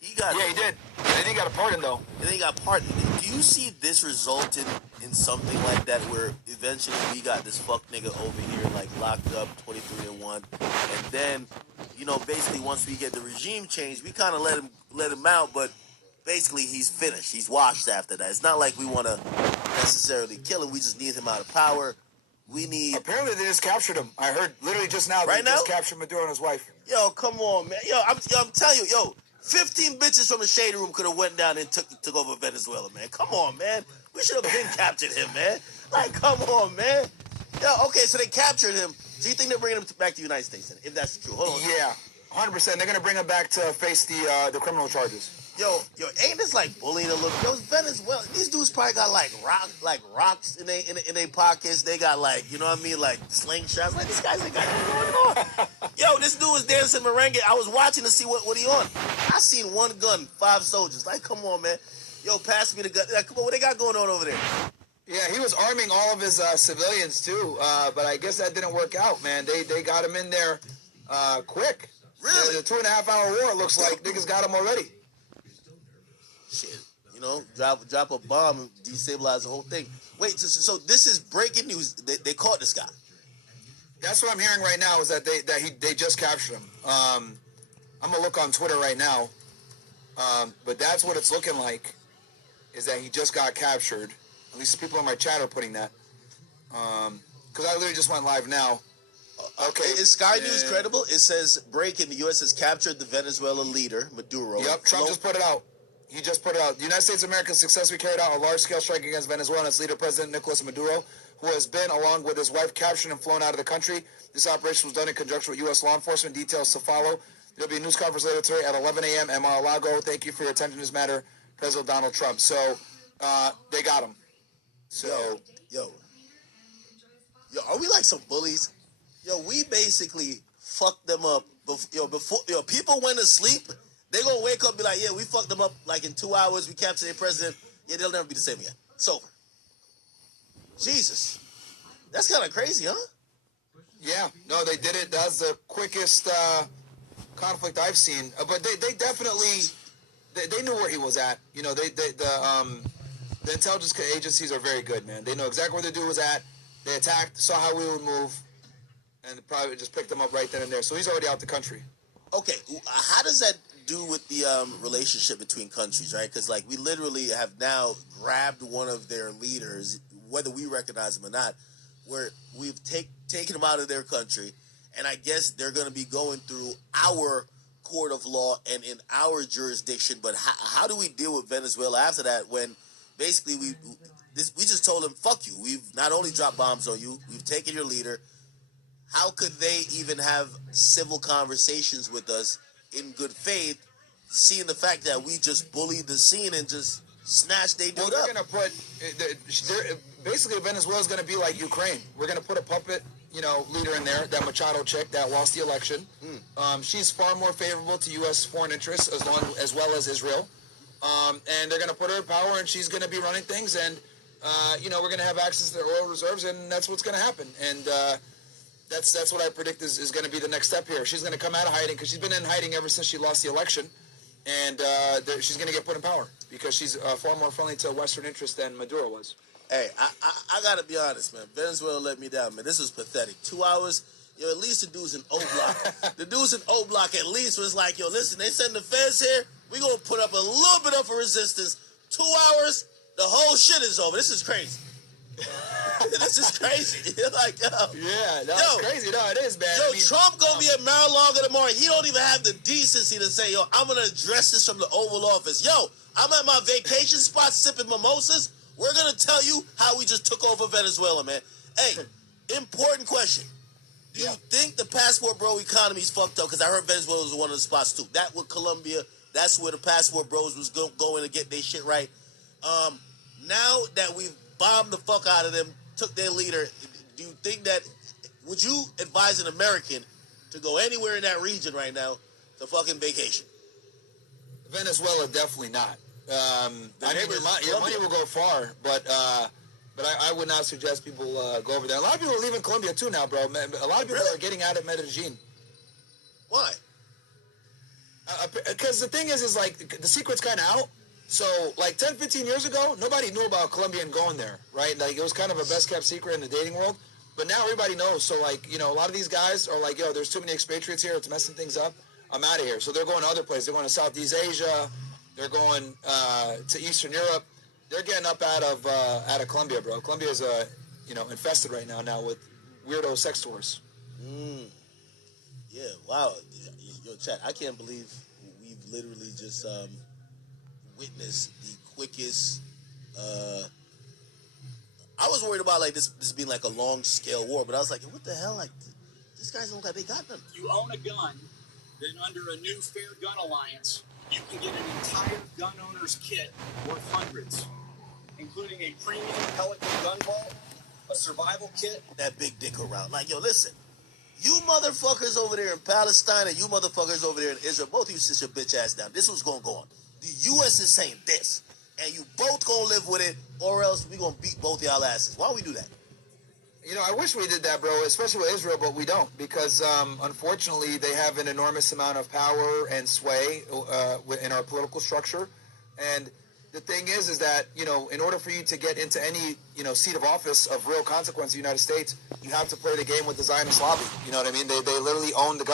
He got. Yeah, he did. And then he got a pardon though. And then he got pardoned. Do you see this resulting in something like that, where eventually we got this fuck nigga over here like locked up 23-1, and then basically once we get the regime change, we kind of let him out, but basically he's finished. He's washed after that. It's not like we want to necessarily kill him. We just need him out of power. We need. Apparently they just captured him. I heard literally just now. Right now? Just captured Maduro and his wife. Yo, come on, man. Yo, I'm telling you, 15 bitches from the shade room could have went down and took over Venezuela, man. Come on, man. We should have been captured him, man. Like, come on, man. Yo, okay, so they captured him. So you think they're bringing him back to the United States, then, if that's true? Hold on. Yeah, 100%. They're gonna bring him back to face the criminal charges. Yo, ain't this like bullying a little? Yo, Venezuela. These dudes probably got like rocks in their pockets. They got like, you know what I mean, like slingshots. Like, these guys ain't got nothing going on. Yo, this dude was dancing merengue. I was watching to see what he on. I seen one gun, 5 soldiers. Like, come on, man. Yo, pass me the gun. Like, come on, what they got going on over there? Yeah, he was arming all of his civilians too, but I guess that didn't work out, man. They got him in there quick. Really? The 2.5 hour war, it looks like niggas got him already. Shit, drop a bomb and destabilize the whole thing. Wait, so this is breaking news. They caught this guy. That's what I'm hearing right now, is that they just captured him. I'm gonna look on Twitter right now, but that's what it's looking like, is that he just got captured. At least the people in my chat are putting that. Because I literally just went live now. Okay. Is Sky News credible? It says, breaking, the U.S. has captured the Venezuela leader, Maduro. Yep, Trump just put it out. He just put it out. The United States of America successfully carried out a large-scale strike against Venezuela and its leader, President Nicolas Maduro, who has been, along with his wife, captured and flown out of the country. This operation was done in conjunction with U.S. law enforcement. Details to follow. There will be a news conference later today at 11 a.m. at Mar-a-Lago. Thank you for your attention to this matter, President Donald Trump. So, they got him. So, Yo, are we like some bullies? Yo, we basically fucked them up. Before people went to sleep, they gonna wake up and be like, yeah, we fucked them up like in 2 hours. We captured their president. Yeah, they'll never be the same again. It's over. Jesus, that's kind of crazy, huh? Yeah, no, they did it. That's the quickest conflict I've seen. But they definitely they knew where he was at. You know, the intelligence agencies are very good, man. They know exactly where the dude was at. They attacked, saw how we would move, and probably just picked him up right then and there. So he's already out the country. Okay, how does that do with the relationship between countries, right? Because, like, we literally have now grabbed one of their leaders, whether we recognize them or not, where we've taken them out of their country, and I guess they're going to be going through our court of law and in our jurisdiction. But how do we deal with Venezuela after that, when basically we just told them, fuck you. We've not only dropped bombs on you, we've taken your leader. How could they even have civil conversations with us in good faith, seeing the fact that we just bullied the scene and just snatched they dude up? They're going to put... basically, Venezuela's going to be like Ukraine. We're going to put a puppet, leader in there, that Machado chick that lost the election. She's far more favorable to U.S. foreign interests as well as Israel. And they're going to put her in power, and she's going to be running things, and, we're going to have access to their oil reserves, and that's what's going to happen. And that's what I predict is going to be the next step here. She's going to come out of hiding, because she's been in hiding ever since she lost the election, and she's going to get put in power because she's far more friendly to Western interests than Maduro was. Hey, I got to be honest, man. Venezuela let me down, man. This was pathetic. 2 hours, at least the dudes in O Block. The dudes in O Block at least was like, listen, they send the feds here. We're going to put up a little bit of a resistance. 2 hours, the whole shit is over. This is crazy. This is crazy. Like, yo. Yeah, that's crazy. No, it is, man. Trump gonna be at Mar-a-Lago tomorrow. He don't even have the decency to say, I'm gonna address this from the Oval Office. I'm at my vacation spot sipping mimosas. We're gonna tell you how we just took over Venezuela, man. Hey, important question. Do you think the passport bro economy is fucked up? Because I heard Venezuela was one of the spots too. That with Colombia, that's where the passport bros was going to get their shit right. Now that we've bombed the fuck out of them, took their leader, do you think that, would you advise an American to go anywhere in that region right now to fucking vacation? Venezuela, definitely not. Your money will go far, but I would not suggest people go over there. A lot of people are leaving Colombia too now, bro. A lot of people are getting out of Medellin. Why? Because the thing is like the secret's kind of out. So like 10, 15 years ago, nobody knew about Colombian going there, right? Like it was kind of a best kept secret in the dating world. But now everybody knows. So like, you know, a lot of these guys are like, yo, there's too many expatriates here. It's messing things up. I'm out of here. So they're going to other places. They're going to Southeast Asia. They're going to Eastern Europe. They're getting up out of Colombia, bro. Colombia is infested right now with weirdo sex tours. Yeah, wow. Yo, chat, I can't believe we've literally just witnessed the quickest. I was worried about like this being like a long scale war, but I was like, what the hell? Like, these guys don't got they got them. You own a gun, then under a new Fair Gun Alliance, you can get an entire gun owner's kit worth hundreds, including a premium Pelican gun vault, a survival kit. That big dick around. Like, yo, listen. You motherfuckers over there in Palestine and you motherfuckers over there in Israel, both of you sit your bitch ass down. This was gonna go on. The U.S. is saying this, and you both gonna live with it, or else we gonna beat both y'all asses. Why don't we do that? You know, I wish we did that, bro, especially with Israel, but we don't because, unfortunately, they have an enormous amount of power and sway in our political structure. And the thing is that, you know, in order for you to get into any, you know, seat of office of real consequence in the United States, you have to play the game with the Zionist lobby. You know what I mean? They literally own the